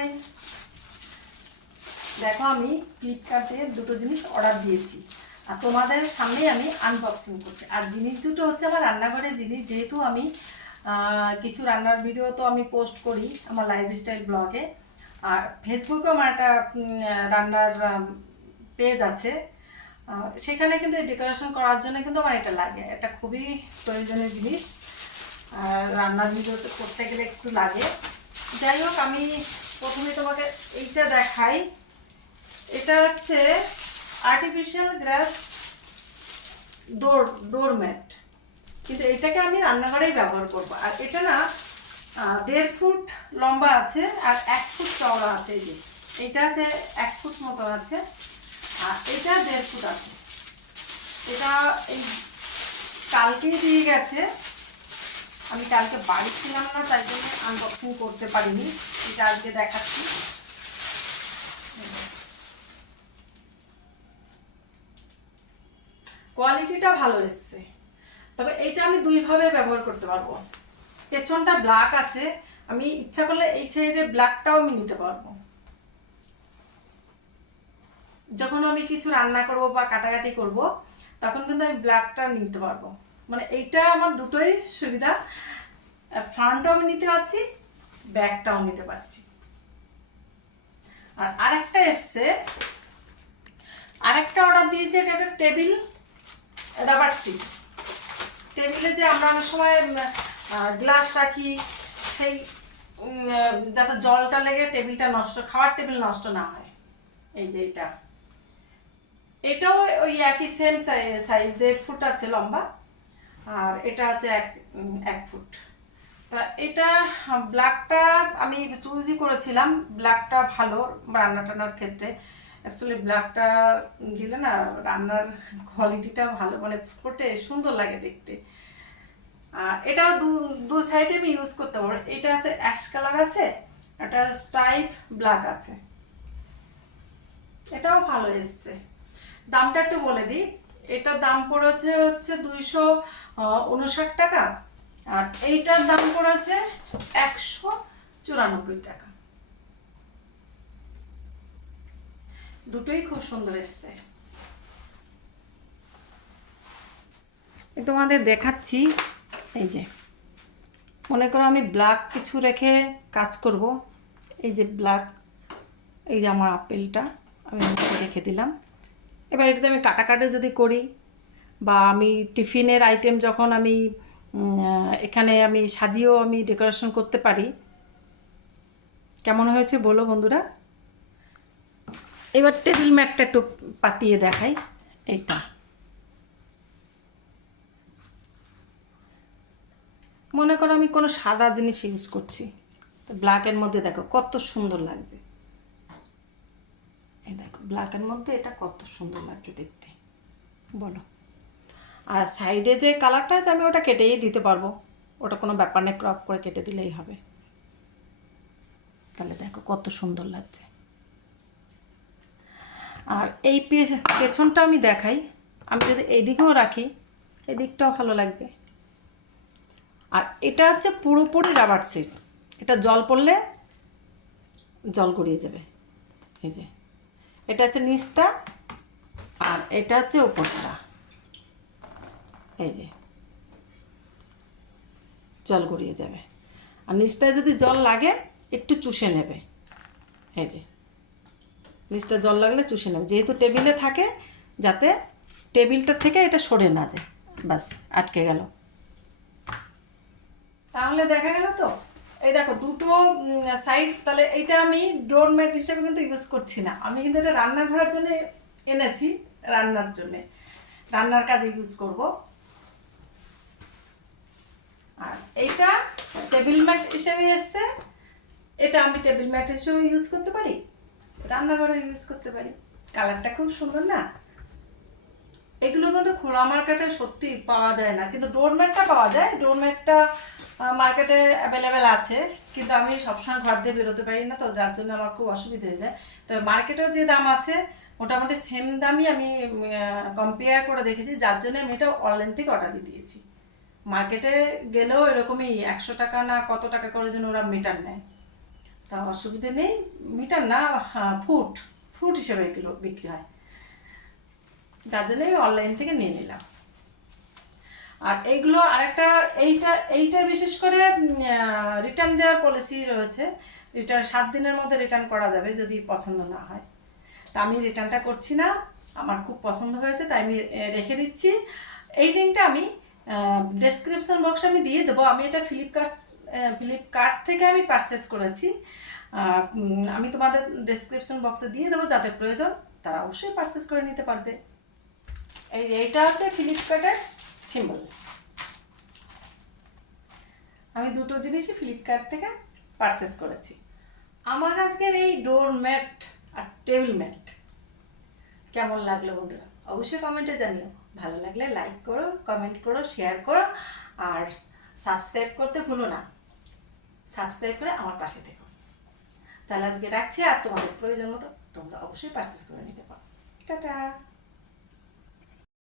High, দেখো আমি ফ্লিপকার্টে দুটো জিনিস অর্ডার দিয়েছি আর তোমাদের সামনেই আমি আনবক্সিং করছি। আর জিনিস দুটো হচ্ছে আমার রান্নাঘরের জিনিস, যেহেতু আমি কিছু রান্নার ভিডিও তো আমি পোস্ট করি আমার লাইফস্টাইল ব্লগে, আর ফেসবুকেও আমার একটা রান্নার পেজ আছে। সেখানে কিন্তু ডেকোরেশন করার জন্য কিন্তু আমার এটা লাগে, এটা খুবই প্রয়োজনীয় জিনিস। রান্নার ভিডিওতে করতে গেলে একটু লাগে। যাই হোক, আমি প্রথমে তোমাকে এইটা দেখাই। এটা হচ্ছে আর্টিফিশিয়াল গ্রাস ডোরম্যাট, কিন্তু এটাকে আমি রান্নাঘরেই ব্যবহার করব। আর এটা না 1.5 ফুট লম্বা আছে আর 1 ফুট চওড়া আছে। এই যে এটা আছে 1 ফুট মতো আছে আর এটা 1.5 ফুট আছে। এটা এই কালকেই দিয়ে গেছে, আমি কালকে বাড়ি ছিলাম না, তাই জন্য আনবক্সিং করতে পারিনি। এটা আজকে দেখাচ্ছি। কোয়ালিটিটা ভালো এসছে, তবে এইটা আমি দুইভাবে ব্যবহার করতে পারবো। পেছনটা ব্ল্যাক আছে, আমি ইচ্ছা করলে এই সাইডের ব্ল্যাকটাও আমি নিতে পারবো। যখন আমি কিছু রান্না করব বা কাটাকাটি করব তখন কিন্তু আমি ব্ল্যাকটা নিতে পারবো। মানে এইটা আমার দুটোই সুবিধা, ফ্রন্টও আমি নিতে পারছি, ব্যাকটাও নিতে পারছি। আর আরেকটা এসছে, আরেকটা অর্ডার দিয়েছি। এটা একটা টেবিল রাবার সিট। টেবিলে যে আমরা অনেক সময় গ্লাস রাখি, সেই যাতে জলটা লেগে টেবিলটা নষ্ট, খাওয়ার টেবিল নষ্ট না হয়। এই যে এটাও ওই একই সেম সাইজ 1.5 ফুট আছে লম্বা, আর এটা আছে 1 ফুট। এটা ব্ল্যাকটা আমি চুজই করেছিলাম, ব্ল্যাকটা ভালো রান্না টান্নার ক্ষেত্রে। অ্যাকচুয়ালি ব্ল্যাকটা দিলে না রান্নার কোয়ালিটিটা ভালো, মানে ফোটে, সুন্দর লাগে দেখতে। আর এটাও দু সাইডে আমি ইউজ করতে পারবো। এটা আছে অ্যাশ কালার আছে, এটা স্ট্রাইপ ব্ল্যাক আছে। এটাও ভালো এসছে। দামটা একটু বলে দিই, এটার দাম পড়েছে হচ্ছে 259 টাকা, আর এইটার দাম পড়েছে 194 টাকা। দুটোই খুব সুন্দর এসছে। তোমাদের দেখাচ্ছি। এই যে মনে করো আমি ব্ল্যাক কিছু রেখে কাজ করব। এই যে ব্ল্যাক, এই যে আমার আপেলটা আমি রেখে দিলাম। এবার এটাতে আমি কাটাকাটি যদি করি, বা আমি টিফিনের আইটেম যখন আমি এখানে আমি সাজিয়েও আমি ডেকোরেশন করতে পারি। কেমন হয়েছে বলো বন্ধুরা? এবার টেবিল ম্যাটটা একটু পাতিয়ে দেখাই। এইটা মনে করো আমি কোনো সাদা জিনিস ইউজ করছি, তো ব্ল্যাকের মধ্যে দেখো কত সুন্দর লাগছে। এই দেখো ব্ল্যাকের মধ্যে এটা কত সুন্দর লাগছে দেখতে, বলো। আর সাইডে যে কালারটা আছে আমি ওটা কেটেই দিতে পারবো, ওটা কোনো ব্যাপার নেই, ক্রপ করে কেটে দিলেই হবে। তাহলে দেখো কত সুন্দর লাগছে। আর এই পেছনটা আমি দেখাই, আমি যদি এইদিকেও রাখি এদিকটাও ভালো লাগবে। আর এটা হচ্ছে পুরোপুরি রাবার সিট, এটা জল পড়লে জল গড়িয়ে যাবে। এই যে এটা হচ্ছে নিচটা, আর এটা হচ্ছে উপরটা। এই যে জল গড়িয়ে যাবে, আর নিচটায় যদি জল লাগে একটু চুষে নেবে। এই যে নিচটা জল লাগলে চুষে নেবে, যেহেতু টেবিলে থাকে, যাতে টেবিলটা থেকে এটা সরে না যায়, বাস আটকে গেল। তাহলে দেখা গেল তো। এই দেখো দুটো সাইড। তাহলে এইটা আমি ডোরম্যাট হিসেবে কিন্তু ইউজ করছি না, আমি কিন্তু এটা রান্নাঘরের জন্য এনেছি, রান্নার জন্য, রান্নার কাজে ইউজ করব। আর এইটা টেবিল ম্যাট হিসেবে এসছে, এটা আমি টেবিল ম্যাট হিসেবে ইউজ করতে পারি, রান্নাঘরে ইউজ করতে পারি। কালারটা খুব সুন্দর না? এগুলো কিন্তু খোলা মার্কেটে সত্যি পাওয়া যায় না, কিন্তু ডোরম্যাটটা পাওয়া যায়। ডোরম্যাটটা মার্কেটে অ্যাভেলেবেল আছে, কিন্তু আমি সবসময় ঘর দিয়ে বেরোতে পারি না, তো যার জন্য আমার খুব অসুবিধা হয়ে যায়। তো মার্কেটেও যে দাম আছে মোটামুটি সেম দামই আমি কম্পেয়ার করে দেখেছি, যার জন্য আমি এটা অনলাইন থেকে অর্ডারই দিয়েছি। মার্কেটে গেলেও এরকমই 100 টাকা না কত টাকা করে যেন ওরা মিটার নেয়। তা অসুবিধে নেই, মিটার না, ফুট ফুট হিসেবে এগুলো বিক্রি হয়, যার জন্য আমি অনলাইন থেকে নিয়ে নিলাম। আর এইগুলো আরেকটা, এইটার বিশেষ করে রিটার্ন দেওয়ার পলিসি রয়েছে, রিটার্ন 7 দিনের মধ্যে রিটার্ন করা যাবে যদি পছন্দ না হয়। তা আমি রিটার্নটা করছি না, আমার খুব পছন্দ হয়েছে তাই আমি রেখে দিচ্ছি। এই লিঙ্কটা আমি ডেসক্রিপশন বক্সে আমি দিয়ে দেবো। আমি এটা ফ্লিপকার্ট থেকে আমি পারচেস করেছি। আমি তোমাদের ডেসক্রিপশন বক্সে দিয়ে দেবো, যাদের প্রয়োজন তারা অবশ্যই পারচেস করে নিতে পারবে। এইটা হচ্ছে ফ্লিপকার্টের সিম্বল। আমি দুটো জিনিসই ফ্লিপকার্ট থেকে পারচেস করেছি। আমার আজকের এই ডোর ম্যাট আর টেবিল ম্যাট কেমন লাগলো বন্ধুরা, অবশ্যই কমেন্টে জানিও। ভালো লাগলে লাইক করো, কমেন্ট করো, শেয়ার করো, আর সাবস্ক্রাইব করতে ভুলো না। সাবস্ক্রাইব করে আমার পাশে থেকো। তাহলে আজকে রাখছি, আর তোমাদের প্রয়োজন মতো তোমরা অবশ্যই পারচেস করে নিতে পারো। টাটা।